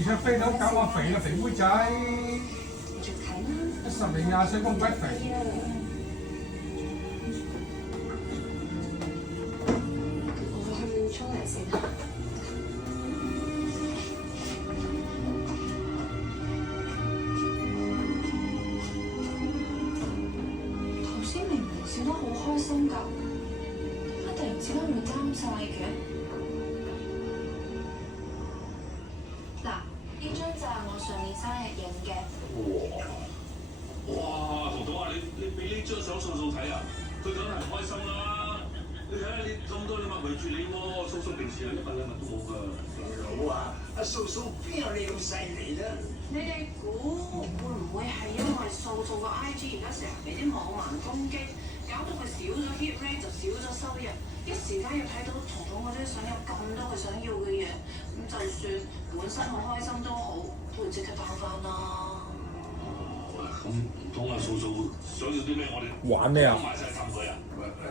而且飛到搞我肥啦，肥妹仔，10零20歲咁鬼肥。我去沖涼先。頭先明明笑得好開心㗎，點解突然之間會擔晒嘅？嗱，呢張就係我上年生日影嘅。哇，彤彤啊，你俾呢張相素素睇啊，佢梗係唔開心啦。你睇下你咁多禮物圍住你喎，素素平時係一份禮物都冇㗎。老啊，阿素素邊有你咁犀利咧？你哋估會唔會係因為素素個 IG 而家成日俾啲網民攻擊，搞到佢少咗 hit rate 就少咗收入，一時間要睇到彤彤嗰張相有咁多佢想要嘅嘢，咁就算本身好開心都好，都會即刻 down 翻啦。咁唔通啊，素素想要啲咩？我哋玩咩啊？買晒氹佢啊！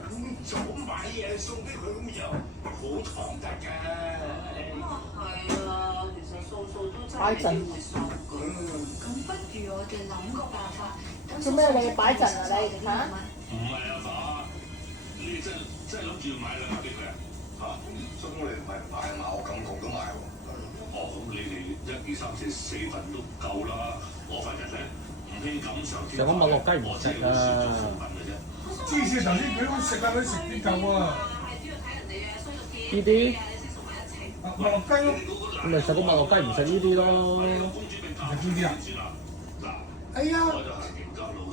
咁早買嘢送俾佢咁又好唐突㗎。咁啊係啊，其實素素都真係未必會收㗎。咁不如我哋諗個辦法。做咩你擺陣啊你嚇？唔係啊爸，你哋真係諗住買禮物俾佢啊？嚇！咁我哋唔係買嘛，我咁窮都買喎。哦，咁你哋1、2、3、4、4份都夠啦，我份人咧唔興錦上添花，我只係好少做送品嘅啫。黐線，頭先佢都食啊，佢食啲夠啊。呢啲麥樂雞咯，咁咪食個麥樂雞唔食呢啲咯。食邊啲啊？哎呀，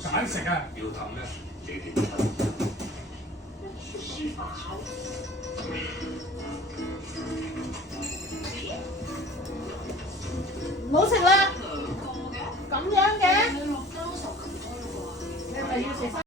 揀食啊！要氹咧，你哋唔好食啦！兩個嘅，咁樣嘅，你落多手咁多喎。你係咪要食翻？